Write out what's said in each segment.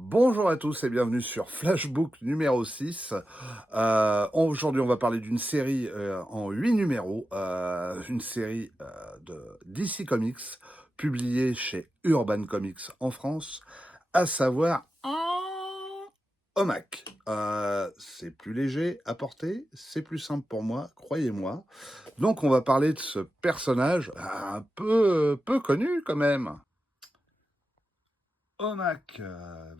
Bonjour à tous et bienvenue sur Flashbook numéro 6. Aujourd'hui, on va parler d'une série en 8 numéros, une série de DC Comics, publiée chez Urban Comics en France, à savoir OMAC. C'est plus léger à porter, c'est plus simple pour moi, croyez-moi. Donc, on va parler de ce personnage un peu connu quand même. OMAC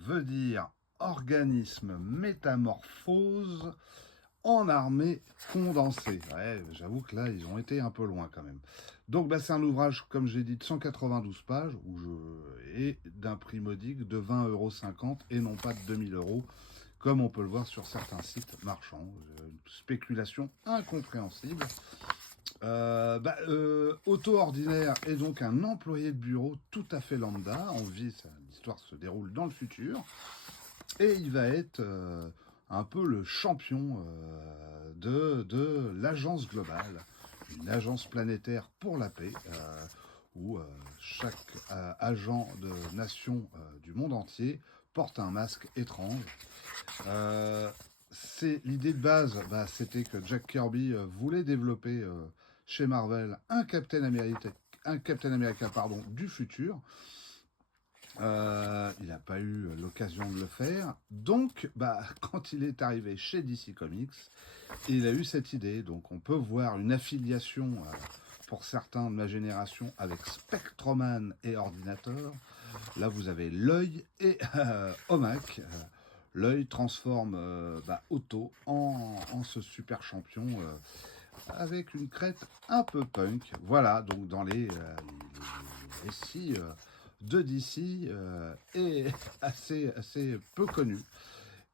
veut dire organisme métamorphose en armée condensée. Ouais, j'avoue que là, ils ont été un peu loin quand même. Donc, c'est un ouvrage, comme j'ai dit, de 192 pages et d'un prix modique de 20,50 € et non pas de 2 000 €, comme on peut le voir sur certains sites marchands. Une spéculation incompréhensible. Otto Ordinaire est donc un employé de bureau tout à fait lambda. L'histoire se déroule dans le futur. Et il va être un peu le champion de l'agence globale, une agence planétaire pour la paix, où chaque agent de nation du monde entier porte un masque étrange. Euh, L'idée de base, c'était que Jack Kirby voulait développer chez Marvel un Captain America du futur. Il n'a pas eu l'occasion de le faire. Donc, quand il est arrivé chez DC Comics, il a eu cette idée. Donc, on peut voir une affiliation pour certains de ma génération avec Spectroman et Ordinateur. Là, vous avez l'œil et OMAC. L'œil transforme Otto en ce super champion avec une crête un peu punk. Voilà, donc dans les récits de DC est assez peu connu.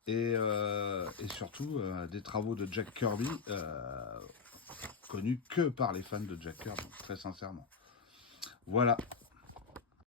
Et surtout des travaux de Jack Kirby connus que par les fans de Jack Kirby, très sincèrement. Voilà,